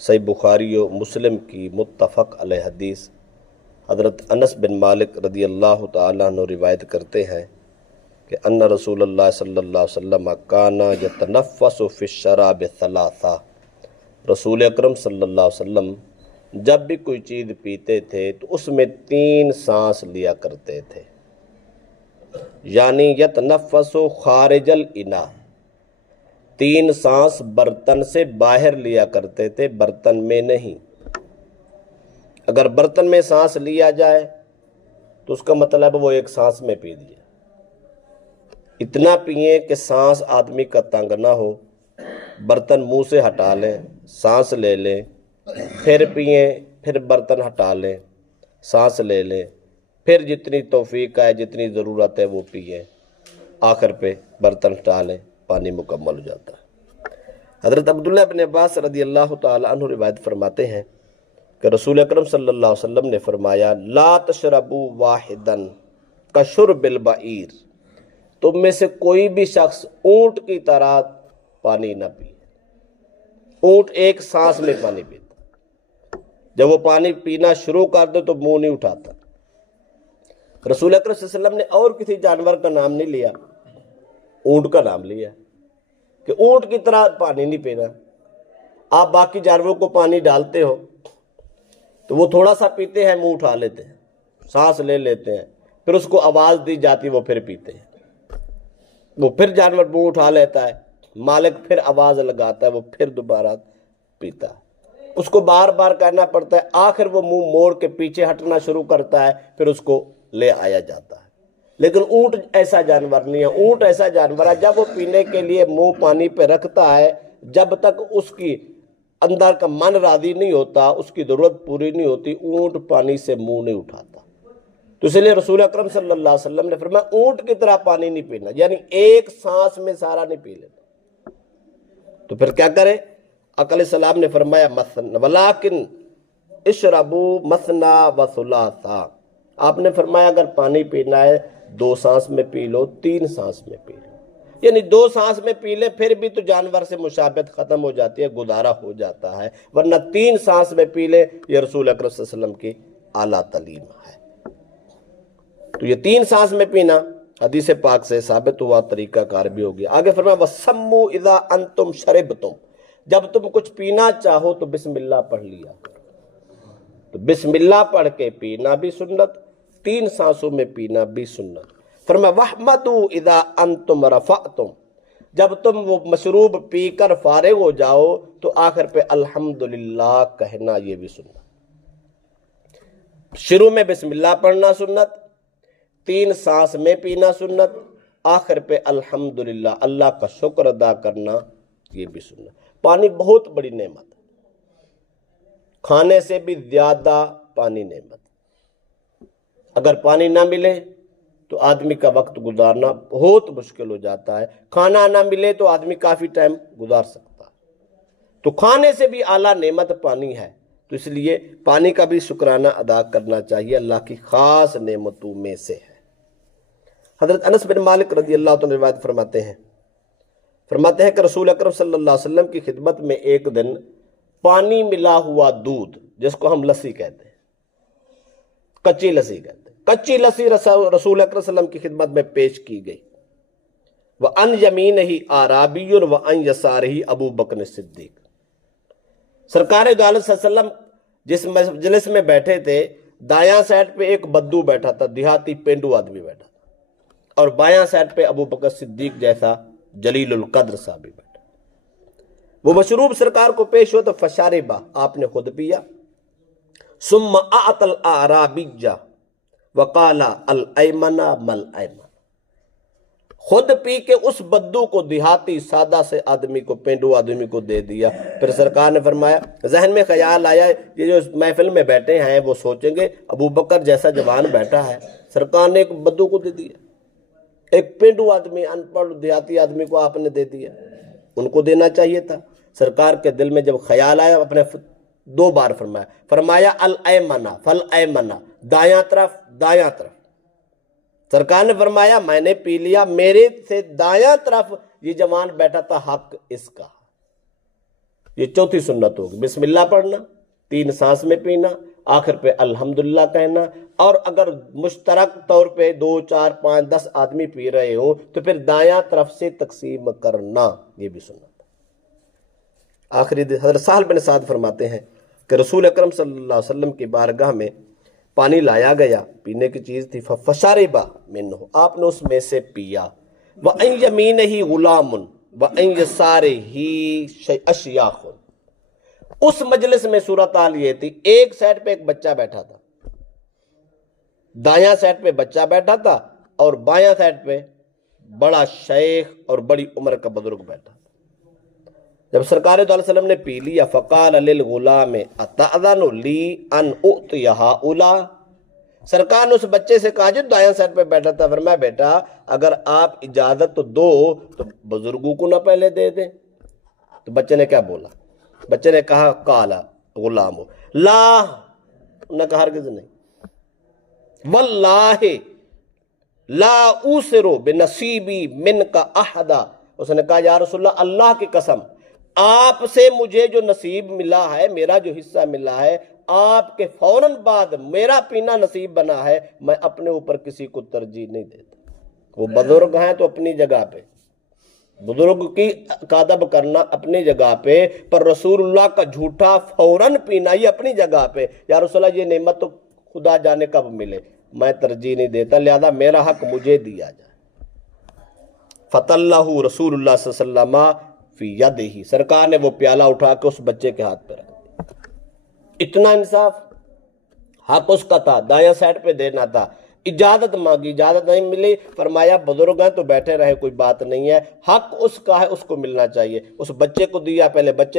صحیح بخاری و مسلم کی متفق علیہ حدیث حضرت انس بن مالک رضی اللہ تعالیٰ عنہ روایت کرتے ہیں کہ ان رسول اللہ صلی اللہ علیہ وسلم کانا یتنفس فی الشراب ثلاثہ، رسول اکرم صلی اللہ علیہ وسلم جب بھی کوئی چیز پیتے تھے تو اس میں 3 سانس لیا کرتے تھے، یعنی یتنفس خارج الاناء، 3 سانس برتن سے باہر لیا کرتے تھے، برتن میں نہیں۔ اگر برتن میں سانس لیا جائے تو اس کا مطلب وہ 1 سانس میں پی لیا، اتنا پئیں کہ سانس آدمی کا تنگ نہ ہو، برتن منہ سے ہٹا لیں، سانس لے لیں، پھر پئیں، پھر برتن ہٹا لیں، سانس لے لیں، پھر جتنی توفیق ہے جتنی ضرورت ہے وہ پئیں، آخر پہ برتن ہٹا لیں، پانی مکمل ہو جاتا ہے۔ حضرت عبداللہ بن عباس رضی اللہ تعالیٰ عنہ روایت فرماتے ہیں کہ رسول اکرم صلی اللہ علیہ وسلم نے فرمایا لا تشربوا واحدا کشرب البعیر، تم میں سے کوئی بھی شخص اونٹ کی طرح پانی نہ پیے۔ اونٹ 1 سانس میں پانی پیتا، جب وہ پانی پینا شروع کر دے تو منہ نہیں اٹھاتا۔ رسول اکرم صلی اللہ علیہ وسلم نے اور کسی جانور کا نام نہیں لیا، اونٹ کا نام لیا کہ اونٹ کی طرح پانی نہیں پینا۔ آپ باقی جانوروں کو پانی ڈالتے ہو تو وہ تھوڑا سا پیتے ہیں، منہ اٹھا لیتے ہیں، سانس لے لیتے ہیں، پھر اس کو آواز دی جاتی وہ پھر پیتے ہیں، وہ پھر جانور منہ اٹھا لیتا ہے، مالک پھر آواز لگاتا ہے، وہ پھر دوبارہ پیتا ہے، اس کو بار بار کہنا پڑتا ہے، آخر وہ منہ موڑ کے پیچھے ہٹنا شروع کرتا ہے، پھر اس کو لے آیا جاتا ہے۔ لیکن اونٹ ایسا جانور نہیں ہے، اونٹ ایسا جانور ہے جب وہ پینے کے لیے منہ پانی پہ رکھتا ہے، جب تک اس کی اندر کا من راضی نہیں ہوتا، اس کی ضرورت پوری نہیں ہوتی، اونٹ پانی سے منہ نہیں اٹھاتا۔ تو اس لیے رسول اکرم صلی اللہ علیہ وسلم نے فرمایا اونٹ کی طرح پانی نہیں پینا، یعنی 1 سانس میں سارا نہیں پی لینا۔ تو پھر کیا کرے؟ آقا علیہ السلام نے فرمایا ولیکن اشربوا مثنا و ثلاثا، آپ نے فرمایا اگر پانی پینا ہے 2 سانس میں پی لو، 3 سانس میں پی لو، یعنی 2 سانس میں پی لے پھر بھی تو جانور سے مشابہت ختم ہو جاتی ہے، گزارا ہو جاتا ہے، ورنہ 3 سانس میں پی لے، یہ رسول اکرم صلی اللہ علیہ وسلم کی اعلیٰ تعلیم ہے۔ تو یہ 3 سانس میں پینا حدیث پاک سے ثابت ہوا، طریقہ کار بھی ہو گیا۔ آگے فرمایا وَسَمُّوا اِذَا أَنْتُمْ شَرِبْتُمْ، جب تم کچھ پینا چاہو تو بسم اللہ پڑھ لیا، تو بسم اللہ پڑھ کے پینا بھی سنت، 3 سانسوں میں پینا بھی سنت۔ فرمایا وَاحْمَدُوا اِذَا أَنْتُمْ رَفَعْتُمْ، جب تم وہ مشروب پی کر فارغ ہو جاؤ تو آخر پہ الحمدللہ کہنا، یہ بھی سنت۔ شروع میں بسم اللہ پڑھنا سنت، 3 سانس میں پینا سنت، آخر پہ الحمدللہ اللہ کا شکر ادا کرنا، یہ بھی سنت۔ پانی بہت بڑی نعمت ہے، کھانے سے بھی زیادہ پانی نعمت۔ اگر پانی نہ ملے تو آدمی کا وقت گزارنا بہت مشکل ہو جاتا ہے، کھانا نہ ملے تو آدمی کافی ٹائم گزار سکتا ہے، تو کھانے سے بھی اعلیٰ نعمت پانی ہے، تو اس لیے پانی کا بھی شکرانہ ادا کرنا چاہیے، اللہ کی خاص نعمتوں میں سے ہے۔ حضرت انس بن مالک رضی اللہ عنہ روایت فرماتے ہیں کہ رسول اکرم صلی اللہ علیہ وسلم کی خدمت میں ایک دن پانی ملا ہوا دودھ، جس کو ہم لسی کہتے ہیں، کچی لسی کہتے ہیں، کچی لسی رسول اکرم صلی اللہ علیہ وسلم کی خدمت میں پیش کی گئی۔ وَعَنْ يَمِينِهِ أَعْرَابِيٌّ وَعَنْ يَسَارِهِ ابو بکر صدیق، سرکار دو عالم صلی اللہ علیہ وسلم جس مجلس میں بیٹھے تھے، دایاں سائڈ پہ ایک بدو بیٹھا تھا، دیہاتی پینڈو آدمی بیٹھا تھا، اور بایاں سائڈ پہ ابو بکر صدیق جیسا جلیل القدر صحابی بیٹھا۔ وہ مشروب سرکار کو پیش ہو تو فشاربہ، آپ نے خود پیا، ثم اعطى الاعرابی وقال الایمن مل ایمن، خود پی کے اس بدو کو، دیہاتی سادہ سے آدمی کو، پینڈو آدمی کو دے دیا۔ پھر سرکار نے فرمایا، ذہن میں خیال آیا یہ جو محفل میں بیٹھے ہیں وہ سوچیں گے ابو بکر جیسا جوان بیٹھا ہے، سرکار نے ایک بدو کو دے دیا، ایک پینڈو آدمی، ان پڑھ دیہاتی آدمی کو آپ نے دے دیا، ان کو دینا چاہیے تھا۔ سرکار کے دل میں جب خیال آیا، اپنے 2 بار فرمایا الایمنا فالایمنا، دایاں طرف دایاں طرف۔ سرکار نے فرمایا میں نے پی لیا، میرے سے دایاں طرف یہ جوان بیٹھا تھا، حق اس کا، یہ چوتھی سنت ہوگی، بسم اللہ پڑھنا، 3 سانس میں پینا، آخر پہ الحمدللہ کہنا، اور اگر مشترک طور پہ 2 4 5 10 آدمی پی رہے ہوں تو پھر دایاں طرف سے تقسیم کرنا، یہ بھی سنت ہے۔ آخری حضرت سہل بن سعد فرماتے ہیں کہ رسول اکرم صلی اللہ علیہ وسلم کی بارگاہ میں پانی لایا گیا، پینے کی چیز تھی، فشرب منہ، آپ نے اس میں سے پیا، وَأَن يَمِينَهِ غُلَامٌ وَأَن يَسَارِهِ أَشْيَاخٌ۔ اس مجلس میں صورتحال یہ تھی، ایک سائڈ پہ ایک بچہ بیٹھا تھا، دایاں سائڈ پہ بچہ بیٹھا تھا، اور بایاں سائڈ پہ بڑا شیخ اور بڑی عمر کا بزرگ بیٹھا تھا۔ جب سرکار دو علیہ وسلم نے پی لیا، فقال للغلام اتأذن لی ان اؤتی ہؤلاء، سرکار نے اس بچے سے کہا جو دایاں سائڈ پہ بیٹھا تھا، فرمایا بیٹا اگر آپ اجازت دو تو بزرگوں کو نہ پہلے دے دیں۔ تو بچے نے کیا بولا؟ بچے نے کہا قال غلام لا، انہوں نے کہا ہرگز نہیں، واللہ لا اوسر بنصیبی منک احدا، اس نے کہا یا رسول اللہ، اللہ کی قسم آپ سے مجھے جو نصیب ملا ہے، میرا جو حصہ ملا ہے، آپ کے فوراً بعد میرا پینا نصیب بنا ہے، میں اپنے اوپر کسی کو ترجیح نہیں دیتا۔ وہ بزرگ ہیں تو اپنی جگہ پہ، بزرگ کی ادب کرنا اپنی جگہ پہ، پر رسول اللہ کا جھوٹا فوراً پینا یہ اپنی جگہ پہ، یا رسول اللہ یہ نعمت تو خدا جانے کب ملے، میں ترجیح نہیں دیتا، لہذا میرا حق مجھے دیا جائے۔ فَطَلَّهُ رسول اللہ صلی اللہ علیہ وسلم فی یدہ، سرکار نے وہ پیالہ اٹھا کے اس بچے کے ہاتھ پہ رکھ دیا۔ اتنا انصاف، حق اس کا تھا، دایاں سائڈ پہ دینا تھا، اجازت مانگی، اجازت نہیں ملی، فرمایا بزرگ ہیں تو بیٹھے رہے، کوئی بات نہیں ہے، حق اس کا ہے، اس کو ملنا چاہیے۔ اس بچے کو دیا، پہلے بچے نے